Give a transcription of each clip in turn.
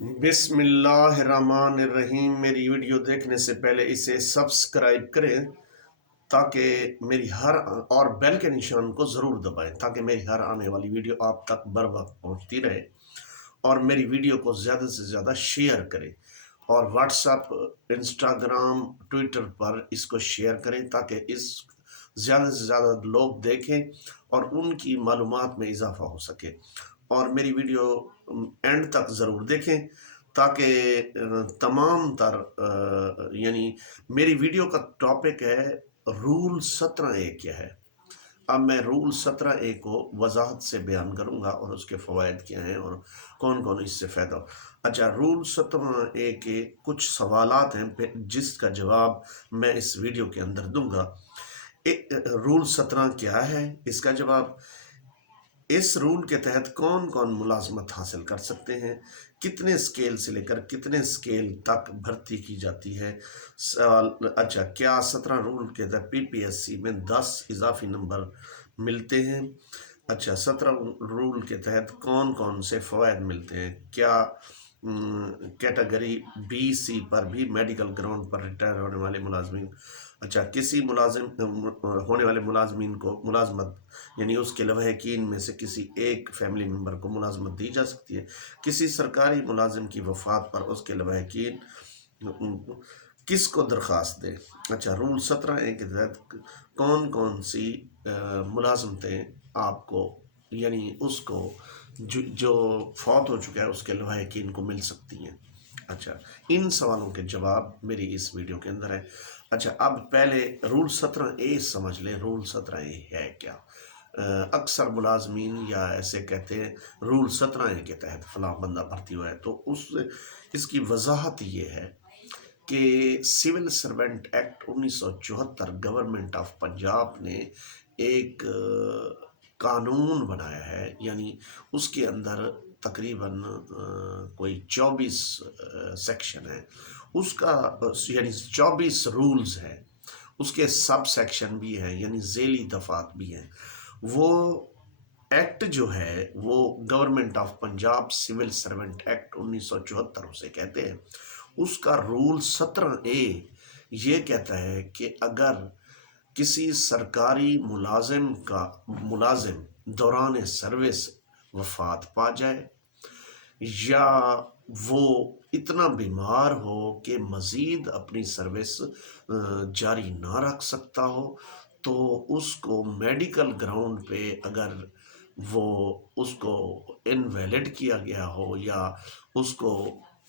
بسم اللہ الرحمن الرحیم۔ میری ویڈیو دیکھنے سے پہلے اسے سبسکرائب کریں تاکہ میری اور بیل کے نشان کو ضرور دبائیں تاکہ میری ہر آنے والی ویڈیو آپ تک بر وقت پہنچتی رہے، اور میری ویڈیو کو زیادہ سے زیادہ شیئر کریں اور واٹس ایپ، انسٹاگرام، ٹویٹر پر اس کو شیئر کریں تاکہ اس زیادہ سے زیادہ لوگ دیکھیں اور ان کی معلومات میں اضافہ ہو سکے۔ اور میری ویڈیو اینڈ تک ضرور دیکھیں تاکہ تمام تر یعنی میری ویڈیو کا ٹاپک ہے رول 17A کیا ہے۔ اب میں رول 17A کو وضاحت سے بیان کروں گا اور اس کے فوائد کیا ہیں اور کون کون اس سے فائدہ ہو۔ اچھا، رول 17A کے کچھ سوالات ہیں جس کا جواب میں اس ویڈیو کے اندر دوں گا۔ رول 17 کیا ہے، اس کا جواب، اس رول کے تحت کون کون ملازمت حاصل کر سکتے ہیں، کتنے سکیل سے لے کر کتنے سکیل تک بھرتی کی جاتی ہے۔ سوال، اچھا، کیا 17 رول کے تحت PPSC میں 10 اضافی نمبر ملتے ہیں؟ اچھا، 17 رول کے تحت کون کون سے فوائد ملتے ہیں؟ کیا کیٹیگری B-C پر بھی میڈیکل گراؤنڈ پر ریٹائر ہونے والے ملازمین، اچھا، کسی ہونے والے ملازمین کو ملازمت یعنی اس کے لواحقین میں سے کسی ایک فیملی ممبر کو ملازمت دی جا سکتی ہے۔ کسی سرکاری ملازم کی وفات پر اس کے لواحقین کس کو درخواست دیں؟ اچھا، رول 17A کے تحت کون کون سی ملازمتیں آپ کو یعنی اس کو جو فوت ہو چکا ہے اس کے لواحقین کو مل سکتی ہیں۔ اچھا، ان سوالوں کے جواب میری اس ویڈیو کے اندر ہے۔ اچھا، اب پہلے رول 17A سمجھ لیں۔ رول 17A ہے کیا؟ اکثر ملازمین یا ایسے کہتے ہیں رول 17A کے تحت فلاں بندہ بھرتی ہوا ہے، تو اس کی وضاحت یہ ہے کہ civil servant act 1974 government of Punjab نے ایک قانون بنایا ہے، یعنی اس کے اندر تقریباً کوئی 24 سیکشن ہے، اس کا یعنی 24 رولز ہیں، اس کے سب سیکشن بھی ہیں یعنی ذیلی دفعات بھی ہیں۔ وہ ایکٹ جو ہے وہ government of Punjab civil servant act 1974 اسے کہتے ہیں۔ اس کا رول 17A یہ کہتا ہے کہ اگر کسی سرکاری ملازم دوران سروس وفات پا جائے یا وہ اتنا بیمار ہو کہ مزید اپنی سروس جاری نہ رکھ سکتا ہو، تو اس کو میڈیکل گراؤنڈ پہ اگر اس کو انویلڈ کیا گیا ہو یا اس کو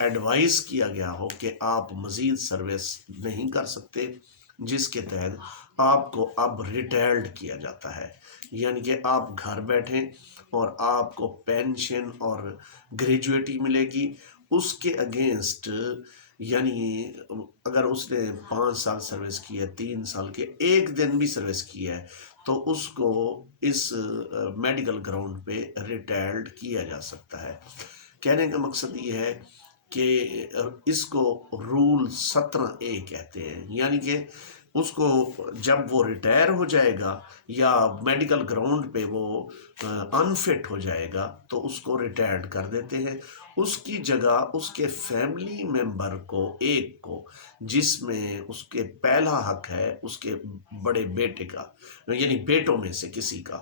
ایڈوائز کیا گیا ہو کہ آپ مزید سروس نہیں کر سکتے، جس کے تحت آپ کو اب ریٹائرڈ کیا جاتا ہے، یعنی کہ آپ گھر بیٹھیں اور آپ کو پینشن اور گریجویٹی ملے گی، اس کے اگینسٹ یعنی اگر اس نے 5 سال سروس کی ہے، 3 سال کے 1 دن بھی سروس کی ہے، تو اس کو اس میڈیکل گراؤنڈ پہ ریٹائرڈ کیا جا سکتا ہے۔ کہنے کا مقصد یہ ہے کہ اس کو رول 17A کہتے ہیں، یعنی کہ اس کو جب وہ ریٹائر ہو جائے گا یا میڈیکل گراؤنڈ پہ وہ انفٹ ہو جائے گا تو اس کو ریٹائرڈ کر دیتے ہیں۔ اس کی جگہ اس کے فیملی ممبر کو ایک کو، جس میں اس کے پہلا حق ہے اس کے بڑے بیٹے کا یعنی بیٹوں میں سے کسی کا،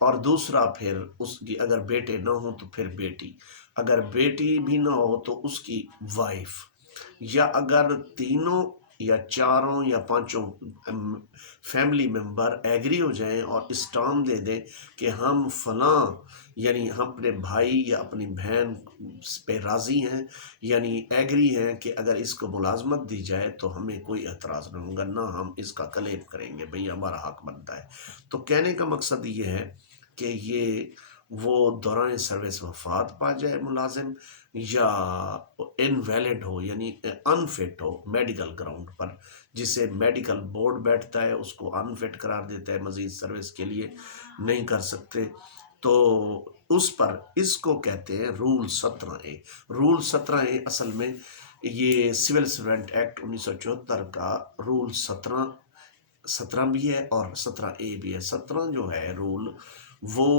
اور دوسرا پھر اس کی اگر بیٹے نہ ہوں تو پھر بیٹی، اگر بیٹی بھی نہ ہو تو اس کی وائف، یا اگر تینوں یا چاروں یا پانچوں فیملی ممبر ایگری ہو جائیں اور اسٹام دے دیں کہ ہم فلاں یعنی ہم اپنے بھائی یا اپنی بہن پہ راضی ہیں، یعنی ایگری ہیں کہ اگر اس کو ملازمت دی جائے تو ہمیں کوئی اعتراض نہیں ہوگا، نہ ہم اس کا کلیم کریں گے، بھئی ہمارا حق بنتا ہے۔ تو کہنے کا مقصد یہ ہے کہ یہ وہ دوران سروس وفات پا جائے ملازم یا انویلڈ ہو یعنی انفٹ ہو میڈیکل گراؤنڈ پر، جسے میڈیکل بورڈ بیٹھتا ہے اس کو انفٹ قرار دیتا ہے، مزید سروس کے لیے نہیں کر سکتے، تو اس پر اس کو کہتے ہیں رول 17A۔ رول 17A اصل میں یہ سول سرونٹ ایکٹ 1974 کا رول 17 بھی ہے اور 17A بھی ہے۔ 17 جو ہے رول وہ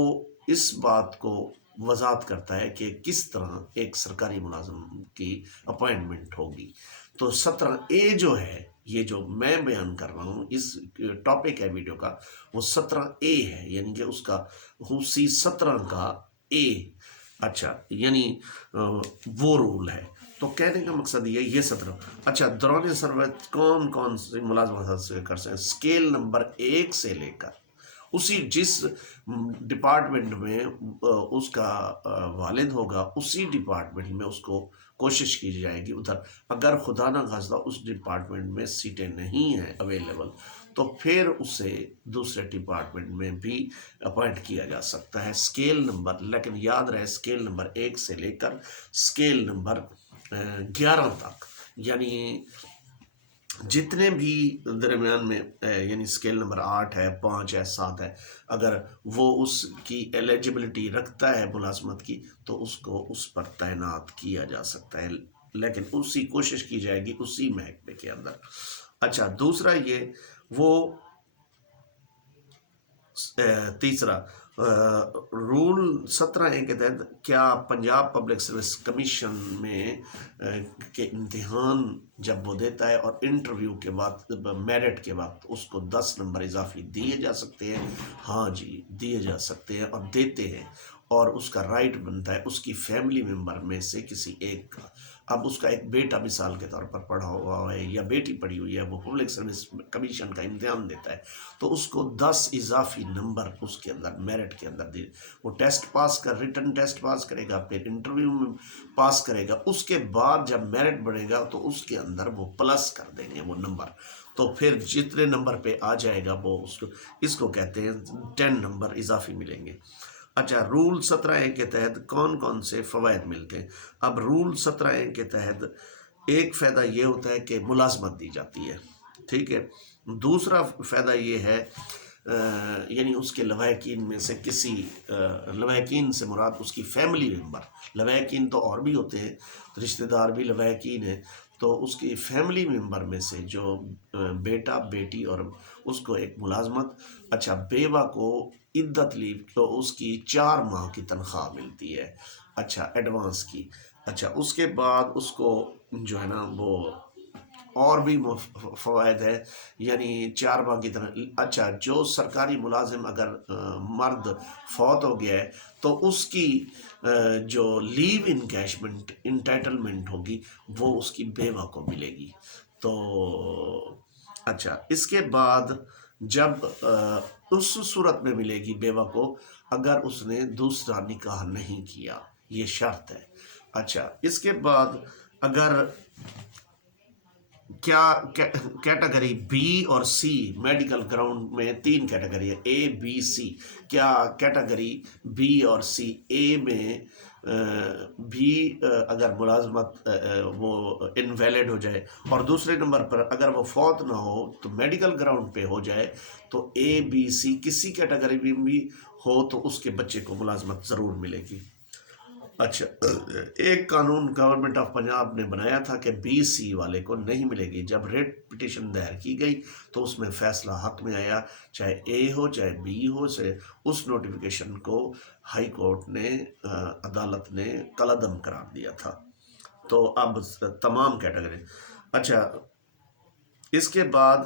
اس بات کو وضاحت کرتا ہے کہ کس طرح ایک سرکاری ملازم کی اپوائنٹمنٹ ہوگی۔ تو 17A جو ہے، یہ جو میں بیان کر رہا ہوں، اس ٹاپک ہے ویڈیو کا، وہ 17A ہے، یعنی کہ اس کا حصی 17 کا A۔ اچھا، یعنی وہ رول ہے۔ تو کہنے کا مقصد یہ 17۔ اچھا، دوران سروس کون کون سی ملازمت حاصل کر سکتے ہیں؟ اسکیل نمبر 1 سے لے کر اسی جس ڈپارٹمنٹ میں اس کا والد ہوگا، اسی ڈپارٹمنٹ میں اس کو کوشش کی جائے گی ادھر۔ اگر خدا نہ خواستہ اس ڈپارٹمنٹ میں سیٹیں نہیں ہیں اویلیبل، تو پھر اسے دوسرے ڈپارٹمنٹ میں بھی اپوائنٹ کیا جا سکتا ہے۔ اسکیل نمبر، لیکن یاد رہے، اسکیل نمبر 1 سے لے کر اسکیل نمبر 11 تک، یعنی جتنے بھی درمیان میں، یعنی اسکیل نمبر 8 ہے، 5 ہے، 7 ہے، اگر وہ اس کی ایلیجبلٹی رکھتا ہے ملازمت کی، تو اس کو اس پر تعینات کیا جا سکتا ہے، لیکن اسی کوشش کی جائے گی اسی محکمے کے اندر۔ اچھا، دوسرا یہ وہ تیسرا رول 17A کے تحت کیا پنجاب پبلک سروس کمیشن میں کے امتحان جب وہ دیتا ہے اور انٹرویو کے وقت، میرٹ کے وقت، اس کو 10 نمبر اضافی دیے جا سکتے ہیں؟ ہاں جی، دیے جا سکتے ہیں اور دیتے ہیں، اور اس کا رائٹ بنتا ہے اس کی فیملی ممبر میں سے کسی ایک کا۔ اب اس کا ایک بیٹا مثال کے طور پر پڑھا ہوا ہے یا بیٹی پڑھی ہوئی ہے، وہ پبلک سروس کمیشن کا امتحان دیتا ہے، تو اس کو 10 اضافی نمبر اس کے اندر میرٹ کے اندر دے۔ وہ ٹیسٹ پاس کر، ریٹن ٹیسٹ پاس کرے گا، پھر انٹرویو میں پاس کرے گا، اس کے بعد جب میرٹ بڑھے گا تو اس کے اندر وہ پلس کر دیں گے وہ نمبر، تو پھر جتنے نمبر پہ آ جائے گا وہ اس کو کہتے ہیں 10 نمبر اضافی ملیں گے۔ اچھا، رول 17A کے تحت کون کون سے فوائد ملتے ہیں؟ اب رول 17A کے تحت ایک فائدہ یہ ہوتا ہے کہ ملازمت دی جاتی ہے، ٹھیک ہے۔ دوسرا فائدہ یہ ہے، یعنی اس کے لواحقین میں سے کسی، لواحقین سے مراد اس کی فیملی ممبر، لواحقین تو اور بھی ہوتے ہیں، رشتہ دار بھی لواحقین ہیں، تو اس کی فیملی ممبر میں سے جو بیٹا، بیٹی، اور اس کو ایک ملازمت۔ اچھا، بیوہ کو عدت لیو، تو اس کی 4 ماہ کی تنخواہ ملتی ہے، اچھا، ایڈوانس کی۔ اچھا، اس کے بعد اس کو جو ہے نا وہ اور بھی فوائد ہے، یعنی 4 ماہ کی طرح۔ اچھا، جو سرکاری ملازم اگر مرد فوت ہو گیا ہے تو اس کی جو لیو انکیشمنٹ انٹائٹلمنٹ ہوگی وہ اس کی بیوہ کو ملے گی۔ تو اچھا، اس کے بعد جب اس صورت میں ملے گی بیوہ کو اگر اس نے دوسرا نکاح نہیں کیا، یہ شرط ہے۔ اچھا، اس کے بعد اگر کیا کیٹیگری بی اور سی، میڈیکل گراؤنڈ میں 3 کیٹیگری ہے، اے بی سی، کیا کیٹیگری بی اور سی، اے میں بھی اگر ملازمت وہ انویلڈ ہو جائے، اور دوسرے نمبر پر اگر وہ فوت نہ ہو تو میڈیکل گراؤنڈ پہ ہو جائے، تو اے بی سی کسی کیٹیگری میں بھی ہو تو اس کے بچے کو ملازمت ضرور ملے گی۔ اچھا، ایک قانون گورنمنٹ آف پنجاب نے بنایا تھا کہ بی سی والے کو نہیں ملے گی۔ جب ریٹ پٹیشن دائر کی گئی تو اس میں فیصلہ حق میں آیا، چاہے اے ہو چاہے بی ہو، سے اس نوٹیفیکیشن کو ہائی کورٹ نے، عدالت نے کالعدم قرار دیا تھا۔ تو اب تمام کیٹیگری۔ اچھا، اس کے بعد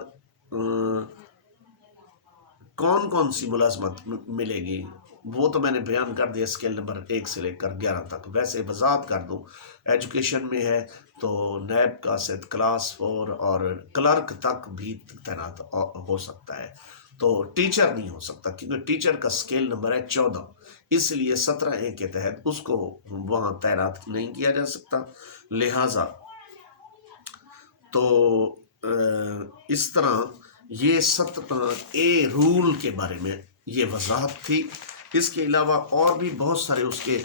کون کون سی ملازمت ملے گی وہ تو میں نے بیان کر دیا، اسکیل نمبر 1 سے لے کر 11 تک۔ ویسے وضاحت کر دوں، ایجوکیشن میں ہے تو نیب قاصد، کلاس 4 اور کلرک تک بھی تعینات ہو سکتا ہے، تو ٹیچر نہیں ہو سکتا، کیونکہ ٹیچر کا اسکیل نمبر ہے 14، اس لیے 17A کے تحت اس کو وہاں تعینات نہیں کیا جا سکتا۔ لہٰذا تو اس طرح یہ 17A رول کے بارے میں یہ وضاحت تھی۔ اس کے علاوہ اور بھی بہت سارے اس کے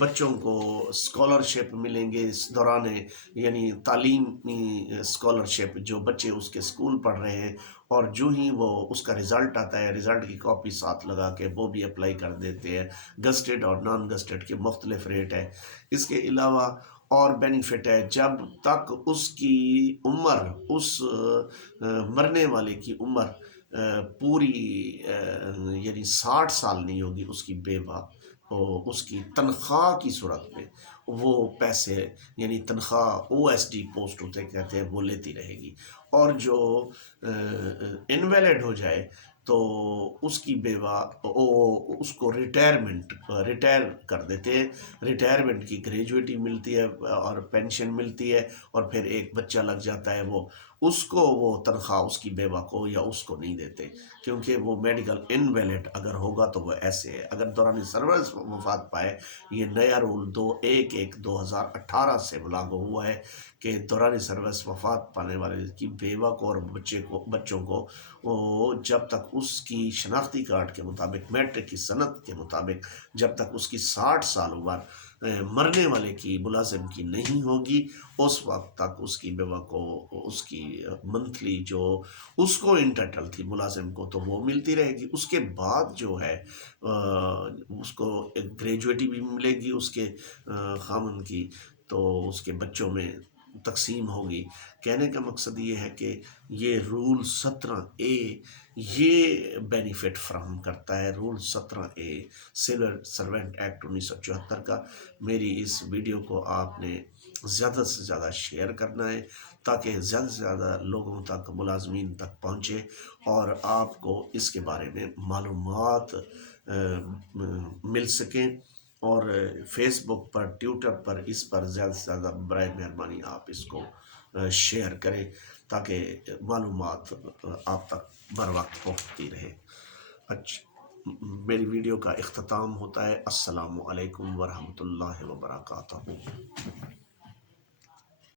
بچوں کو اسکالرشپ ملیں گے اس دوران، یعنی تعلیمی اسکالرشپ، جو بچے اس کے اسکول پڑھ رہے ہیں اور جو ہی وہ اس کا رزلٹ آتا ہے، رزلٹ کی کاپی ساتھ لگا کے وہ بھی اپلائی کر دیتے ہیں۔ گزٹڈ اور نان گزٹڈ کے مختلف ریٹ ہے۔ اس کے علاوہ اور بینیفٹ ہے، جب تک اس کی عمر، اس مرنے والے کی عمر پوری یعنی 60 سال نہیں ہوگی اس کی بیوہ اس کی تنخواہ کی صورت میں وہ پیسے، یعنی تنخواہ OSD پوسٹ ہوتے کہتے ہیں، وہ لیتی رہے گی۔ اور جو انویلڈ ہو جائے تو اس کی بیوہ اس کو ریٹائر کر دیتے ہیں، ریٹائرمنٹ کی گریجویٹی ملتی ہے اور پینشن ملتی ہے، اور پھر ایک بچہ لگ جاتا ہے، اس کو وہ تنخواہ اس کی بیوہ کو یا اس کو نہیں دیتے، کیونکہ وہ میڈیکل انویلڈ اگر ہوگا تو وہ ایسے ہے۔ اگر دوران سروس وفات پائے، یہ نیا رول 21/2018 سے لاگو ہوا ہے کہ دوران سروس وفات پانے والے کی بیوہ کو اور بچوں کو جب تک اس کی شناختی کارڈ کے مطابق، میٹرک کی سند کے مطابق، جب تک اس کی 60 سال عمر مرنے والے کی، ملازم کی نہیں ہوگی، اس وقت تک اس کی بیوہ کو اس کی منتھلی جو اس کو انٹائٹل تھی ملازم کو تو وہ ملتی رہے گی۔ اس کے بعد جو ہے اس کو ایک گریجویٹی بھی ملے گی اس کے خامن کی، تو اس کے بچوں میں تقسیم ہوگی۔ کہنے کا مقصد یہ ہے کہ یہ رول 17A یہ بینیفٹ فراہم کرتا ہے، role 17A civil servant act 1974 کا۔ میری اس ویڈیو کو آپ نے زیادہ سے زیادہ شیئر کرنا ہے تاکہ زیادہ سے زیادہ لوگوں تک، ملازمین تک پہنچے اور آپ کو اس کے بارے میں معلومات مل سکیں۔ اور فیس بک پر، ٹویٹر پر، اس پر زیادہ سے زیادہ برائے مہربانی آپ اس کو شیئر کریں تاکہ معلومات آپ تک بر وقت پہنچتی رہے۔ اچھا، میری ویڈیو کا اختتام ہوتا ہے۔ السلام علیکم ورحمۃ اللہ وبرکاتہ۔